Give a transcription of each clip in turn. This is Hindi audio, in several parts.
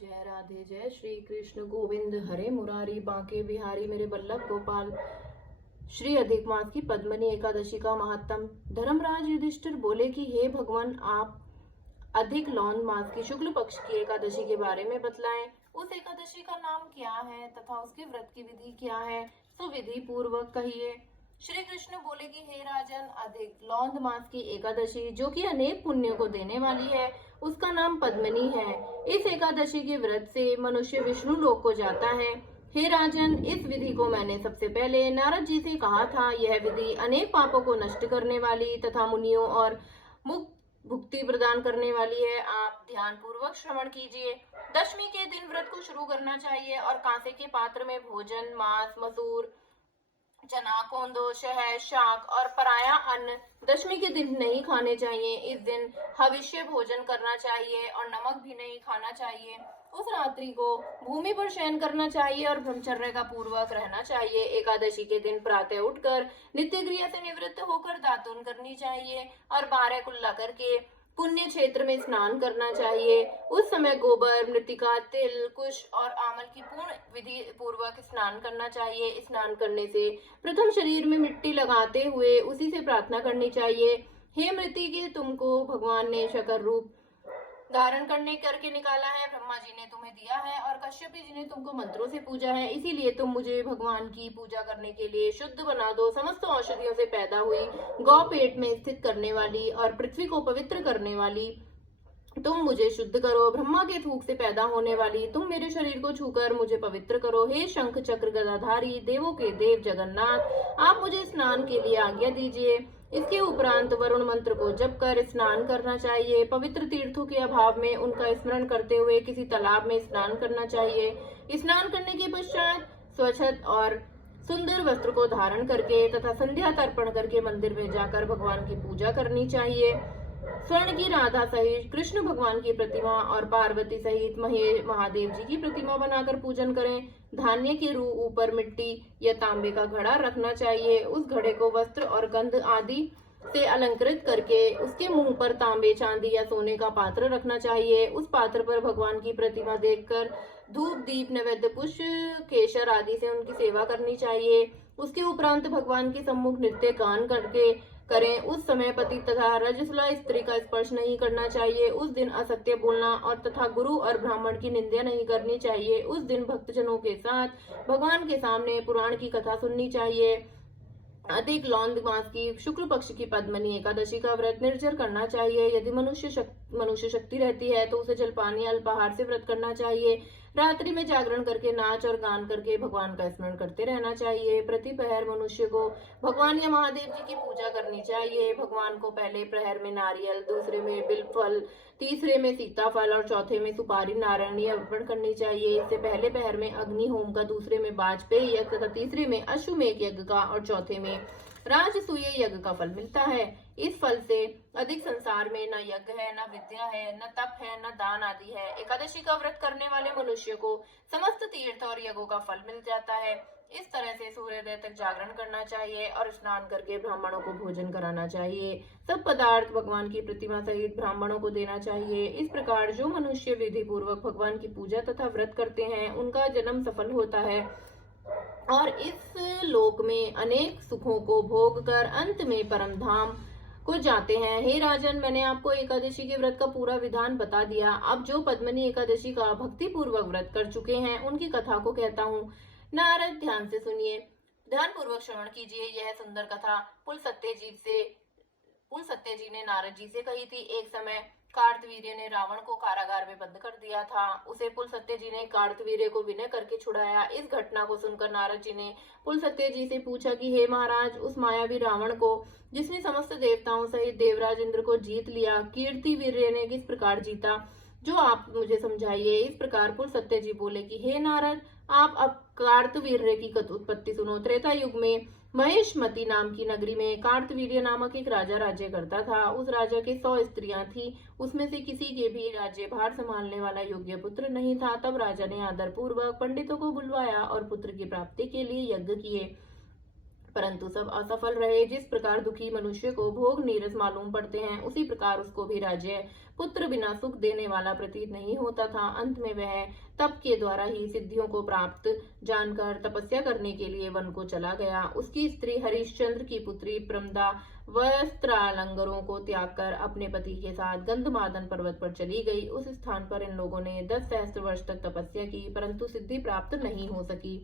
जय राधे जय श्री कृष्ण गोविंद हरे मुरारी बांके बिहारी मेरे बल्लभ गोपाल। श्री अधिक मास की पद्मनी एकादशी का महात्म। धर्मराज युधिष्ठिर बोले कि हे भगवान, आप अधिक लौन मास की शुक्ल पक्ष की एकादशी के बारे में बतलाएं। उस एकादशी का नाम क्या है तथा उसके व्रत की विधि क्या है, सो विधि पूर्वक कहिए। श्री कृष्ण बोले कि हे राजन, अधिक लौंद मास की एकादशी जो कि अनेक पुण्यों को देने वाली है, उसका नाम पद्मनी है। इस एकादशी के व्रत से मनुष्य विष्णु लोक को जाता है। हे राजन, इस विधि को मैंने सबसे पहले नारद जी से कहा था। यह विधि अनेक पापों को नष्ट करने वाली तथा मुनियों और मुक्त भुक्ति प्रदान करने वाली है। आप ध्यान पूर्वक श्रवण कीजिए। दशमी के दिन व्रत को शुरू करना चाहिए और कांसे के पात्र में भोजन मांस, मसूर, चना, कोंदो, शहद, शाक और पराया अन्न दशमी के दिन नहीं खाने चाहिए। इस दिन हविष्य भोजन करना चाहिए और नमक भी नहीं खाना चाहिए। उस रात्रि को भूमि पर शयन करना चाहिए और ब्रह्मचर्य का पूर्वक रहना चाहिए। एकादशी के दिन प्रातः उठकर नित्य क्रिया से निवृत्त होकर दातुन करनी चाहिए और 12 कुल्ला करके पुण्य क्षेत्र में स्नान करना चाहिए। उस समय गोबर, मृतिका, तिल, कुश और आमल की पूर्ण विधि पूर्वक स्नान करना चाहिए। स्नान करने से प्रथम शरीर में मिट्टी लगाते हुए उसी से प्रार्थना करनी चाहिए। हे मृतिके, तुमको भगवान ने शकर रूप धारण करके निकाला है। ब्रह्मा जी ने तुम्हें दिया है और कश्यप जी ने तुमको मंत्रों से पूजा है। इसीलिए तुम मुझे भगवान की पूजा करने के लिए शुद्ध बना दो। समस्त औषधियों से पैदा हुई गौ पेट में स्थित करने वाली और पृथ्वी को पवित्र करने वाली तुम मुझे शुद्ध करो। ब्रह्मा के थूक से पैदा होने वाली तुम मेरे शरीर को छूकर मुझे पवित्र करो। हे शंख चक्र गदाधारी देवों के देव जगन्नाथ, आप मुझे स्नान के लिए आज्ञा दीजिए। इसके उपरांत वरुण मंत्र को जप कर स्नान करना चाहिए। पवित्र तीर्थों के अभाव में उनका स्मरण करते हुए किसी तालाब में स्नान करना चाहिए। स्नान करने के पश्चात स्वच्छ और सुंदर वस्त्र को धारण करके तथा संध्या तर्पण करके मंदिर में जाकर भगवान की पूजा करनी चाहिए। स्वर्ण की राधा सहित कृष्ण भगवान की प्रतिमा और पार्वती सहित महादेव जी की प्रतिमा बनाकर पूजन करें। धान्य के ऊपर मिट्टी या तांबे का घड़ा रखना चाहिए। उस घड़े को वस्त्र और गंध आदि से अलंकृत करके उसके मुंह पर तांबे, चांदी या सोने का पात्र रखना चाहिए। उस पात्र पर भगवान की प्रतिमा देखकर धूप, दीप, नैवेद्य, पुष्प, केशर आदि से उनकी सेवा करनी चाहिए। उसके उपरांत भगवान के सम्मुख नृत्य गान करके करें। उस समय पति तथा रजस्वला स्त्री का स्पर्श नहीं करना चाहिए। उस दिन असत्य बोलना और तथा गुरु और ब्राह्मण की निंदा नहीं करनी चाहिए। उस दिन भक्तजनों के साथ भगवान के सामने पुराण की कथा सुननी चाहिए। अधिक लौंद मास की शुक्ल पक्ष की पद्मनी एकादशी का व्रत निर्जर करना चाहिए। यदि मनुष्य शक्ति रहती है तो उसे जलपान या अल्पाहार से व्रत करना चाहिए। रात्रि में जागरण करके नाच और गान करके भगवान का स्मरण करते रहना चाहिए। प्रति प्रहर मनुष्य को भगवान या महादेव जी की पूजा करनी चाहिए। भगवान को पहले प्रहर में नारियल, दूसरे में बिल्वफल, तीसरे में सीताफल और चौथे में सुपारी नारायणी अर्पण करनी चाहिए। इससे पहले पहर में अग्नि होम का, दूसरे में वाजपेयी यज्ञ तथा तीसरे में अश्वमेध यज्ञ का और चौथे में राजसूय यज्ञ का फल मिलता है। इस फल से अधिक संसार में न यज्ञ है, न विद्या है, न तप है, न दान आदि है। एकादशी का व्रत करने वाले मनुष्य को समस्त तीर्थ और यज्ञों का फल मिल जाता है। इस तरह से सूर्योदय तक जागरण करना चाहिए और स्नान करके ब्राह्मणों को भोजन कराना चाहिए। सब पदार्थ भगवान की प्रतिमा सहित ब्राह्मणों को देना चाहिए। इस प्रकार जो मनुष्य विधि पूर्वक भगवान की पूजा तथा व्रत करते हैं, उनका जन्म सफल होता है और इस लोक में अनेक सुखों को भोग कर अंत में परम धाम को जाते हैं। हे राजन, मैंने आपको एकादशी के व्रत का पूरा विधान बता दिया। अब जो पद्मनी एकादशी का भक्ति पूर्वक व्रत कर चुके हैं, उनकी कथा को कहता हूँ। नारद, ध्यान से सुनिए, ध्यान पूर्वक श्रवण कीजिए। यह सुंदर कथा पुल सत्य जी ने नारद जी से कही थी। एक समय कार्तवीर्य ने रावण को कारागार में बंद कर दिया था। उसे पुल सत्य जी ने कार्तवीर्य को विनय करके छुड़ाया। इस घटना को सुनकर नारद जी ने पुल सत्य जी से पूछा कि हे महाराज, उस मायावी रावण को, जिसने समस्त देवताओं सहित देवराज इंद्र को जीत लिया, कीर्तिवीर्य ने किस प्रकार जीता, जो आप मुझे समझाइए। इस प्रकार पुल सत्य जी बोले कि हे नारद, आप अब कार्तवीर्य की उत्पत्ति सुनो। त्रेता युग में महेशमती नाम की नगरी में कार्तवीर्य नामक एक राजा राज्य करता था। उस राजा के 100 स्त्रियां थी। उसमें से किसी के भी राज्य भार संभालने वाला योग्य पुत्र नहीं था। तब राजा ने आदर पूर्वक पंडितों को बुलवाया और पुत्र की प्राप्ति के लिए यज्ञ किए। परंतु सब असफल रहे। जिस प्रकार दुखी मनुष्य को भोग नीरस मालूम पड़ते हैं, उसी प्रकार उसको भी राज्य पुत्र बिना सुख देने वाला प्रतीत नहीं होता था। अंत में वह तप के द्वारा ही सिद्धियों को प्राप्त जानकर तपस्या करने के लिए वन को चला गया। उसकी स्त्री हरिश्चंद्र की पुत्री प्रमदा वस्त्रालंकारों को त्याग कर अपने पति के साथ गंधमादन पर्वत पर चली गई। उस स्थान पर इन लोगों ने 10 सहस्त्र वर्ष तक तपस्या की, परंतु सिद्धि प्राप्त नहीं हो सकी।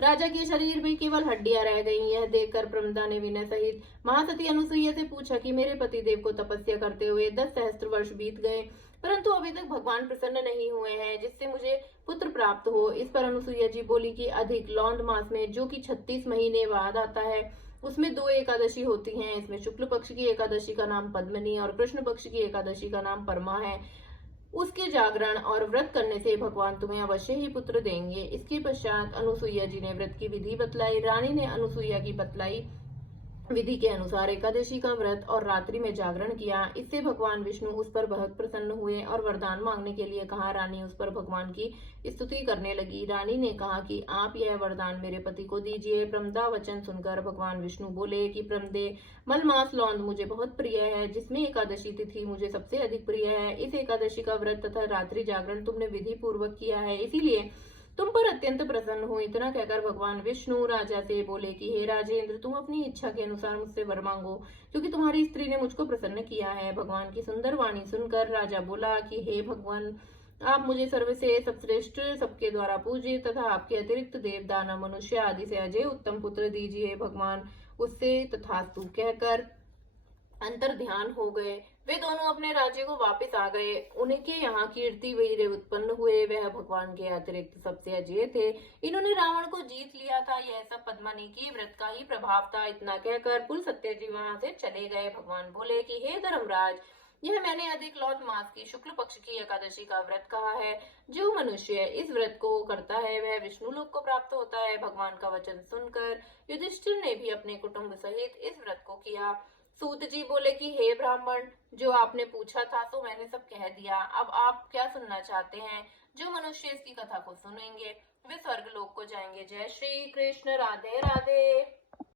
राजा के शरीर में केवल हड्डियां रह गईं। यह देखकर प्रमदा ने विनय सहित महासती अनुसुईया से पूछा कि मेरे पतिदेव को तपस्या करते हुए 10 सहस्त्र वर्ष बीत गए, परंतु अभी तक भगवान प्रसन्न नहीं हुए हैं जिससे मुझे पुत्र प्राप्त हो। इस पर अनुसुईया जी बोली कि अधिक लौंद मास में, जो कि 36 महीने बाद आता है, उसमें 2 एकादशी होती हैं। इसमें शुक्ल पक्ष की एकादशी का नाम पद्मनी और कृष्ण पक्ष की एकादशी का नाम परमा है। उसके जागरण और व्रत करने से भगवान तुम्हें अवश्य ही पुत्र देंगे। इसके पश्चात अनुसुईया जी ने व्रत की विधि बतलाई। रानी ने अनुसुईया की बतलाई विधि के अनुसार एकादशी का व्रत और रात्रि में जागरण किया। इससे भगवान विष्णु उस पर बहुत प्रसन्न हुए और वरदान मांगने के लिए कहा। रानी उस पर भगवान की स्तुति करने लगी। रानी ने कहा कि आप यह वरदान मेरे पति को दीजिए। प्रमदा वचन सुनकर भगवान विष्णु बोले कि प्रमदे, मलमास लौंद मुझे बहुत प्रिय है, जिसमें एकादशी तिथि मुझे सबसे अधिक प्रिय है। इस एकादशी का व्रत तथा रात्रि जागरण तुमने विधि पूर्वक किया है, इसीलिए तुम पर अत्यंत प्रसन्न हूँ। इतना कहकर भगवान विष्णु राजा से बोले कि हे राजेंद्र, तुम अपनी इच्छा के अनुसार मुझसे वर मांगो, क्योंकि तुम्हारी स्त्री ने मुझको प्रसन्न किया है। भगवान की सुंदर वाणी सुनकर राजा बोला कि हे भगवान, आप मुझे सर्व से सबश्रेष्ठ, सबके द्वारा पूजित तथा आपके अतिरिक्त देव दानव मनुष्य आदि से अजय उत्तम पुत्र दीजिए। भगवान उससे तथास्तु कहकर अंतर ध्यान हो गए। वे दोनों अपने राज्य को वापस आ गए। उनके यहाँ कीर्ति वीर उत्पन्न हुए। वह भगवान के अतिरिक्त सबसे अजय थे। इन्होंने रावण को जीत लिया था। यह सब पद्मनी की व्रत का ही प्रभाव था। इतना कहकर कुल सत्यजी वहां से चले गए। भगवान बोले कि हे धर्मराज, यह मैंने अधिक लौत मास की शुक्ल पक्ष की एकादशी का व्रत कहा है। जो मनुष्य इस व्रत को करता है वह विष्णु लोक को प्राप्त होता है। भगवान का वचन सुनकर युधिष्ठिर ने भी अपने कुटुंब सहित इस व्रत को किया। सूत जी बोले कि हे ब्राह्मण, जो आपने पूछा था तो मैंने सब कह दिया। अब आप क्या सुनना चाहते हैं? जो मनुष्य इसकी कथा को सुनेंगे वे स्वर्ग लोक को जाएंगे। जय श्री कृष्ण। राधे राधे।